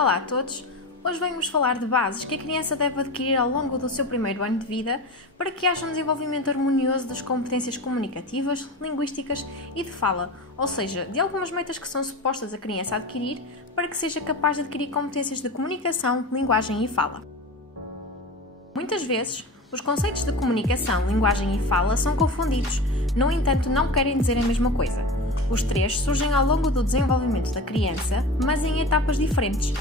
Olá a todos! Hoje venho-vos falar de bases que a criança deve adquirir ao longo do seu primeiro ano de vida para que haja um desenvolvimento harmonioso das competências comunicativas, linguísticas e de fala, ou seja, de algumas metas que são supostas a criança adquirir para que seja capaz de adquirir competências de comunicação, linguagem e fala. Muitas vezes, os conceitos de comunicação, linguagem e fala são confundidos, no entanto não querem dizer a mesma coisa. Os três surgem ao longo do desenvolvimento da criança, mas em etapas diferentes.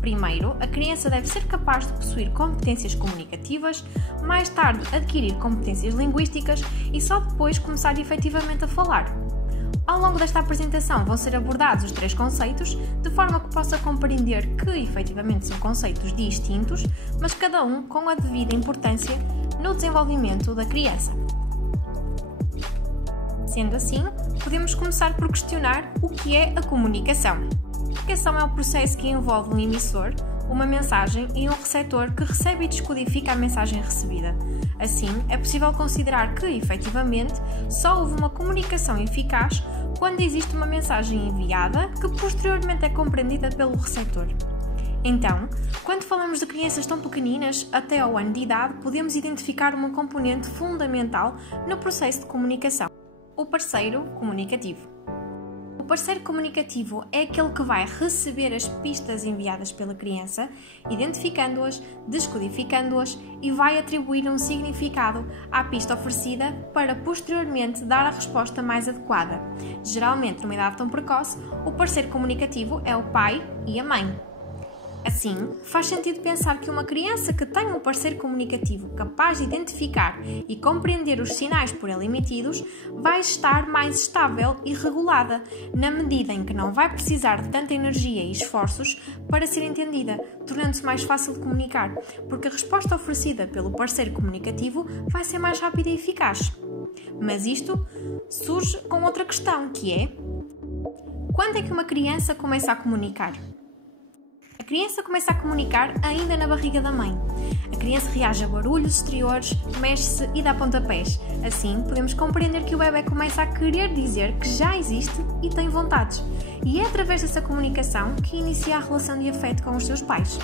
Primeiro, a criança deve ser capaz de possuir competências comunicativas, mais tarde adquirir competências linguísticas e só depois começar efetivamente a falar. Ao longo desta apresentação vão ser abordados os três conceitos, de forma que possa compreender que efetivamente são conceitos distintos, mas cada um com a devida importância no desenvolvimento da criança. Sendo assim, podemos começar por questionar o que é a comunicação. A comunicação é o processo que envolve um emissor, uma mensagem e um receptor que recebe e descodifica a mensagem recebida. Assim, é possível considerar que, efetivamente, só houve uma comunicação eficaz quando existe uma mensagem enviada que posteriormente é compreendida pelo receptor. Então, quando falamos de crianças tão pequeninas, até ao ano de idade, podemos identificar uma componente fundamental no processo de comunicação: o parceiro comunicativo. O parceiro comunicativo é aquele que vai receber as pistas enviadas pela criança, identificando-as, descodificando-as e vai atribuir um significado à pista oferecida para posteriormente dar a resposta mais adequada. Geralmente, numa idade tão precoce, o parceiro comunicativo é o pai e a mãe. Assim, faz sentido pensar que uma criança que tem um parceiro comunicativo capaz de identificar e compreender os sinais por ele emitidos vai estar mais estável e regulada, na medida em que não vai precisar de tanta energia e esforços para ser entendida, tornando-se mais fácil de comunicar, porque a resposta oferecida pelo parceiro comunicativo vai ser mais rápida e eficaz. Mas isto surge com outra questão, que é: quando é que uma criança começa a comunicar? A criança começa a comunicar ainda na barriga da mãe. A criança reage a barulhos exteriores, mexe-se e dá pontapés. Assim, podemos compreender que o bebê começa a querer dizer que já existe e tem vontades. E é através dessa comunicação que inicia a relação de afeto com os seus pais.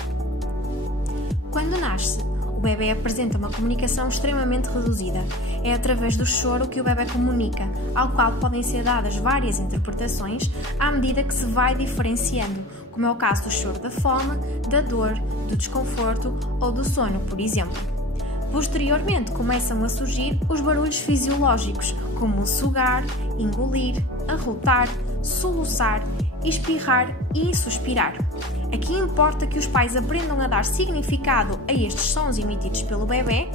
Quando nasce, o bebê apresenta uma comunicação extremamente reduzida. É através do choro que o bebê comunica, ao qual podem ser dadas várias interpretações à medida que se vai diferenciando, como é o caso do choro da fome, da dor, do desconforto ou do sono, por exemplo. Posteriormente, começam a surgir os barulhos fisiológicos, como o sugar, engolir, arrotar, soluçar, espirrar e suspirar. Aqui importa que os pais aprendam a dar significado a estes sons emitidos pelo bebê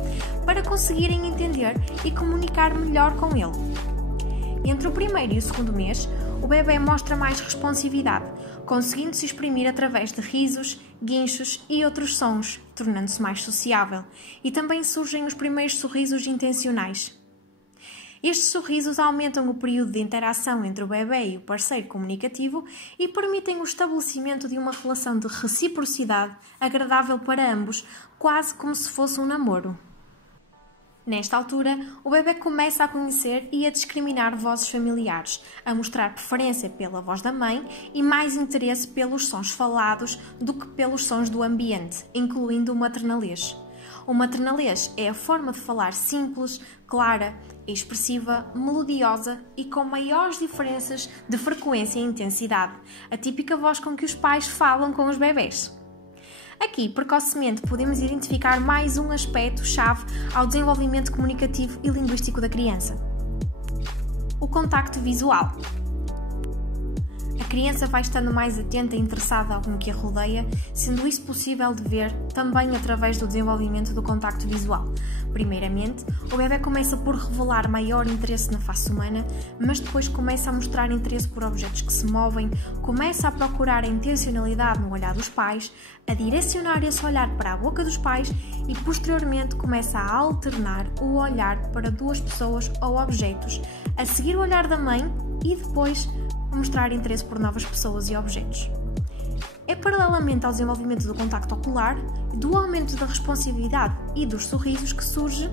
para conseguirem entender e comunicar melhor com ele. Entre o primeiro e o segundo mês, o bebê mostra mais responsividade, conseguindo se exprimir através de risos, guinchos e outros sons, tornando-se mais sociável, e também surgem os primeiros sorrisos intencionais. Estes sorrisos aumentam o período de interação entre o bebê e o parceiro comunicativo e permitem o estabelecimento de uma relação de reciprocidade agradável para ambos, quase como se fosse um namoro. Nesta altura, o bebê começa a conhecer e a discriminar vozes familiares, a mostrar preferência pela voz da mãe e mais interesse pelos sons falados do que pelos sons do ambiente, incluindo o maternalês. O maternalês é a forma de falar simples, clara, expressiva, melodiosa e com maiores diferenças de frequência e intensidade, a típica voz com que os pais falam com os bebés. Aqui, precocemente, podemos identificar mais um aspecto-chave ao desenvolvimento comunicativo e linguístico da criança: o contacto visual. A criança vai estando mais atenta e interessada no que a rodeia, sendo isso possível de ver também através do desenvolvimento do contacto visual. Primeiramente, o bebê começa por revelar maior interesse na face humana, mas depois começa a mostrar interesse por objetos que se movem, começa a procurar a intencionalidade no olhar dos pais, a direcionar esse olhar para a boca dos pais e posteriormente começa a alternar o olhar para duas pessoas ou objetos, a seguir o olhar da mãe e depois mostrar interesse por novas pessoas e objetos. É paralelamente ao desenvolvimento do contacto ocular, do aumento da responsividade e dos sorrisos que surge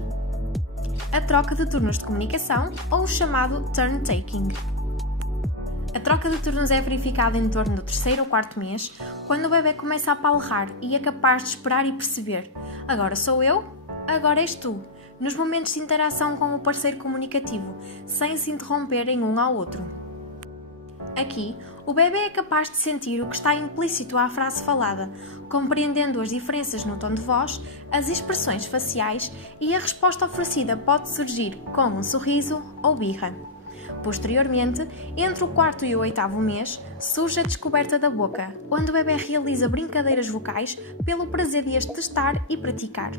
a troca de turnos de comunicação ou o chamado turn-taking. A troca de turnos é verificada em torno do 3º ou 4º mês, quando o bebê começa a palrar e é capaz de esperar e perceber: agora sou eu, agora és tu, nos momentos de interação com o parceiro comunicativo, sem se interromperem um ao outro. Aqui, o bebê é capaz de sentir o que está implícito à frase falada, compreendendo as diferenças no tom de voz, as expressões faciais e a resposta oferecida pode surgir com um sorriso ou birra. Posteriormente, entre o 4º e o 8º mês, surge a descoberta da boca, onde o bebê realiza brincadeiras vocais pelo prazer de as testar e praticar.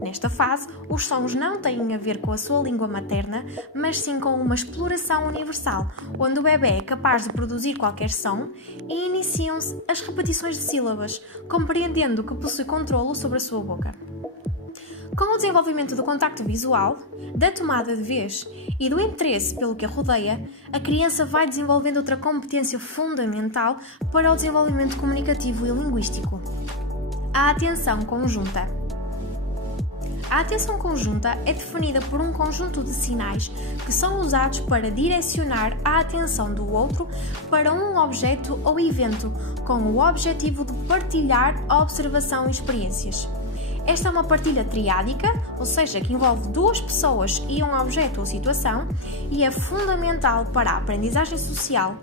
Nesta fase, os sons não têm a ver com a sua língua materna, mas sim com uma exploração universal, onde o bebê é capaz de produzir qualquer som e iniciam-se as repetições de sílabas, compreendendo que possui controlo sobre a sua boca. Com o desenvolvimento do contacto visual, da tomada de vez e do interesse pelo que a rodeia, a criança vai desenvolvendo outra competência fundamental para o desenvolvimento comunicativo e linguístico: a atenção conjunta. A atenção conjunta é definida por um conjunto de sinais que são usados para direcionar a atenção do outro para um objeto ou evento, com o objetivo de partilhar a observação e experiências. Esta é uma partilha triádica, ou seja, que envolve duas pessoas e um objeto ou situação, e é fundamental para a aprendizagem social,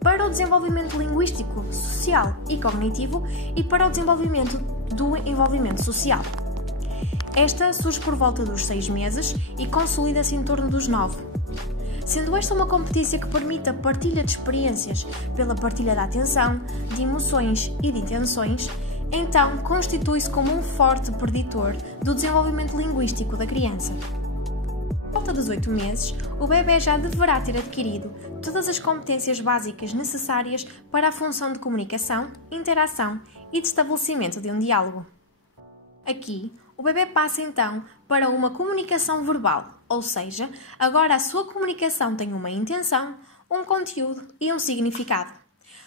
para o desenvolvimento linguístico, social e cognitivo e para o desenvolvimento do envolvimento social. Esta surge por volta dos 6 meses e consolida-se em torno dos 9. Sendo esta uma competência que permite a partilha de experiências pela partilha da atenção, de emoções e de intenções, então constitui-se como um forte preditor do desenvolvimento linguístico da criança. Por volta dos 8 meses, o bebê já deverá ter adquirido todas as competências básicas necessárias para a função de comunicação, interação e de estabelecimento de um diálogo. Aqui, o bebê passa então para uma comunicação verbal, ou seja, agora a sua comunicação tem uma intenção, um conteúdo e um significado.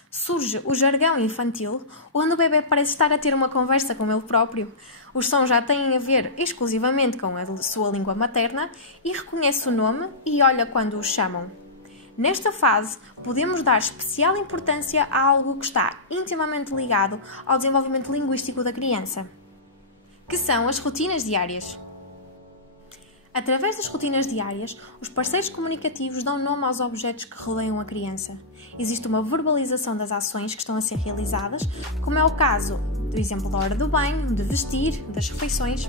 Surge o jargão infantil, onde o bebê parece estar a ter uma conversa com ele próprio. Os sons já têm a ver exclusivamente com a sua língua materna e reconhece o nome e olha quando o chamam. Nesta fase, podemos dar especial importância a algo que está intimamente ligado ao desenvolvimento linguístico da criança, que são as rotinas diárias. Através das rotinas diárias, os parceiros comunicativos dão nome aos objetos que rodeiam a criança. Existe uma verbalização das ações que estão a ser realizadas, como é o caso do exemplo da hora do banho, de vestir, das refeições,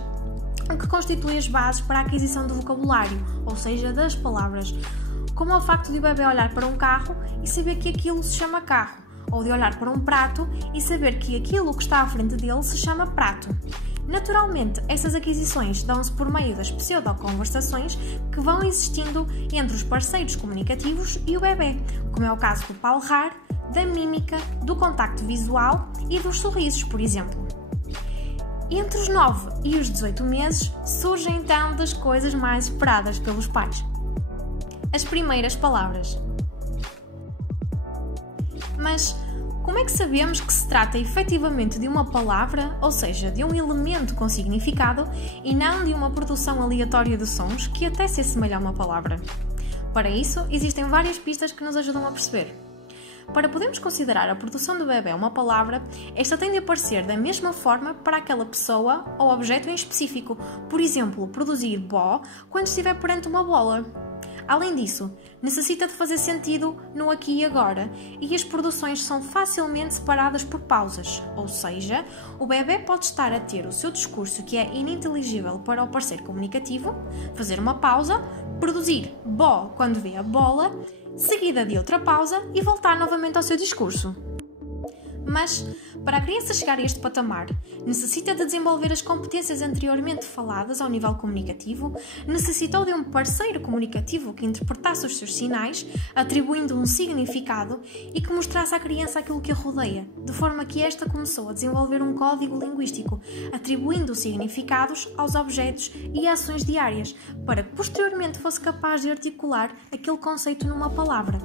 o que constitui as bases para a aquisição do vocabulário, ou seja, das palavras, como é o facto de o bebê olhar para um carro e saber que aquilo se chama carro, ou de olhar para um prato e saber que aquilo que está à frente dele se chama prato. Naturalmente, essas aquisições dão-se por meio das pseudo-conversações que vão existindo entre os parceiros comunicativos e o bebê, como é o caso do palrar, da mímica, do contacto visual e dos sorrisos, por exemplo. Entre os 9 e os 18 meses, surgem então das coisas mais esperadas pelos pais: as primeiras palavras. Mas como é que sabemos que se trata efetivamente de uma palavra, ou seja, de um elemento com significado, e não de uma produção aleatória de sons que até se assemelha a uma palavra? Para isso, existem várias pistas que nos ajudam a perceber. Para podermos considerar a produção do bebê uma palavra, esta tem de aparecer da mesma forma para aquela pessoa ou objeto em específico. Por exemplo, produzir bó quando estiver perante uma bola. Além disso, necessita de fazer sentido no aqui e agora, e as produções são facilmente separadas por pausas, ou seja, o bebê pode estar a ter o seu discurso que é ininteligível para o parceiro comunicativo, fazer uma pausa, produzir bó quando vê a bola, seguida de outra pausa e voltar novamente ao seu discurso. Mas, para a criança chegar a este patamar, necessita de desenvolver as competências anteriormente faladas ao nível comunicativo, necessitou de um parceiro comunicativo que interpretasse os seus sinais, atribuindo um significado e que mostrasse à criança aquilo que a rodeia, de forma que esta começou a desenvolver um código linguístico, atribuindo significados aos objetos e ações diárias, para que posteriormente fosse capaz de articular aquele conceito numa palavra.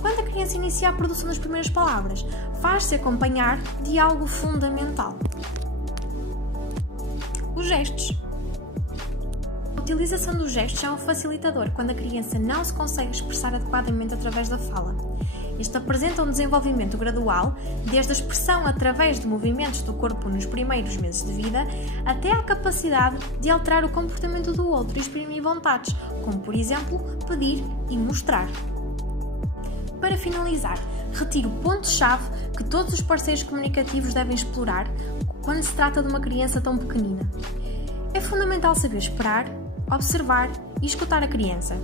Quando a criança inicia a produção das primeiras palavras, faz-se acompanhar de algo fundamental: os gestos. utilização dos gestos é um facilitador quando a criança não se consegue expressar adequadamente através da fala. Este apresenta um desenvolvimento gradual, desde a expressão através de movimentos do corpo nos primeiros meses de vida, até à capacidade de alterar o comportamento do outro e exprimir vontades, como por exemplo, pedir e mostrar. Para finalizar, retiro pontos-chave que todos os parceiros comunicativos devem explorar quando se trata de uma criança tão pequenina. É fundamental saber esperar, observar e escutar a criança.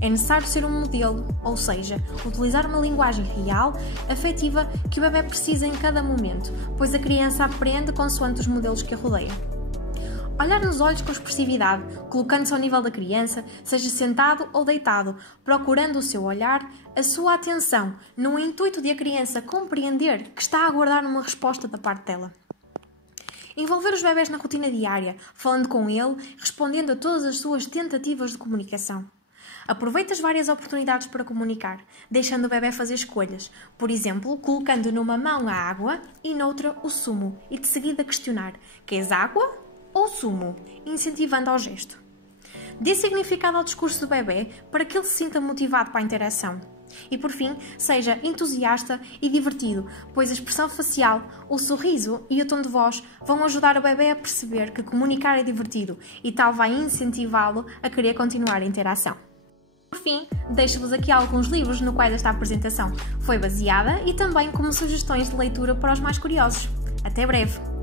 É necessário ser um modelo, ou seja, utilizar uma linguagem real, afetiva, que o bebê precisa em cada momento, pois a criança aprende consoante os modelos que a rodeiam. Olhar nos olhos com expressividade, colocando-se ao nível da criança, seja sentado ou deitado, procurando o seu olhar, a sua atenção, no intuito de a criança compreender que está a aguardar uma resposta da parte dela. Envolver os bebés na rotina diária, falando com ele, respondendo a todas as suas tentativas de comunicação. Aproveite as várias oportunidades para comunicar, deixando o bebé fazer escolhas, por exemplo, colocando numa mão a água e noutra o sumo, e de seguida questionar: queres água ou sumo? Incentivando ao gesto. Dê significado ao discurso do bebé para que ele se sinta motivado para a interação. E por fim, seja entusiasta e divertido, pois a expressão facial, o sorriso e o tom de voz vão ajudar o bebé a perceber que comunicar é divertido e tal vai incentivá-lo a querer continuar a interação. Por fim, deixo-vos aqui alguns livros no quais esta apresentação foi baseada e também como sugestões de leitura para os mais curiosos. Até breve!